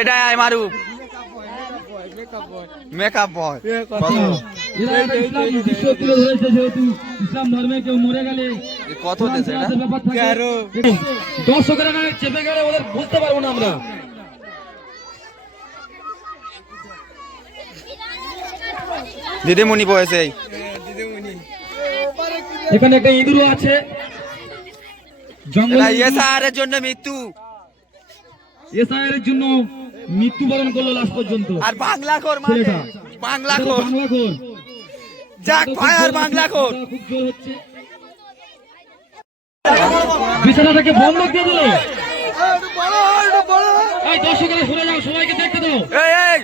এটা মারু মেকআপ বয় ইসলাম ধর্মে কেউ মরে গেলে কত দর্শকেরা চেপে গেলে ওদের বুঝতে পারবো না আমরা। দিদিমণি বয়সে এখানে একটা ইঁদুরও আছে। এসআইআর জন্য মৃত্যু, এসআইআর জন্য মৃত্যুবরণ করলো লাস্ট পর্যন্ত। আর বাংলাখোর মানে বাংলাখোর যাক ফায়ার বাংলাখোর খুব জোর হচ্ছে। বিছানাটাকে বন্ধক দিয়ে দিল। এই দর্শকেরা সরে যাও, সবাইকে দেখতে দাও। এই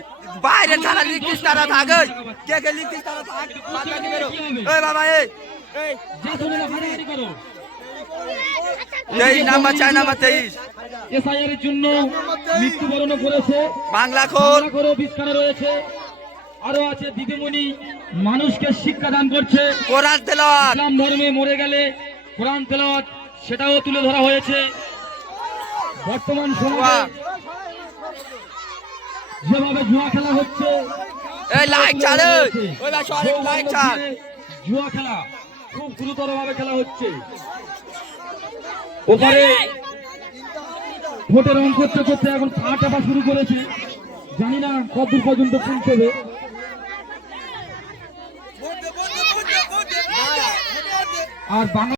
বাইরে ছাড়া লিখিস তারা থাকে, কে কে লিখিস তারা থাক বাচ্চাকে বেরো। এই বাবা এই যা তুমি হাঁটাহাঁটি করো। 23 নাম্বার 4 নাম্বার 23 এসআইআর এর জন্য মৃত্যুবরণ করেছে বাংলাখোর বিছখানা রয়েছে। আরো আছে দিদিমণি মানুষকে শিক্ষা দান করছে। কোরআন তেলাওয়াত, ইসলাম ধর্মে মরে গেলে কোরআন তেলাওয়াত সেটাও তুলে ধরা হয়েছে। বর্তমান সমাজে যেভাবে জুয়া খেলা হচ্ছে, এই লাইক চালে ওই ভাই সরে লাইক চাল। জুয়া খেলা খুব গুরুতর ভাবে খেলা হচ্ছে। ওপারে ভোটের অঙ্ক করতে করতে এখন পা টাপা শুরু করেছে, জানি না কতদূর পর্যন্ত পৌঁছবে। আর বাংলা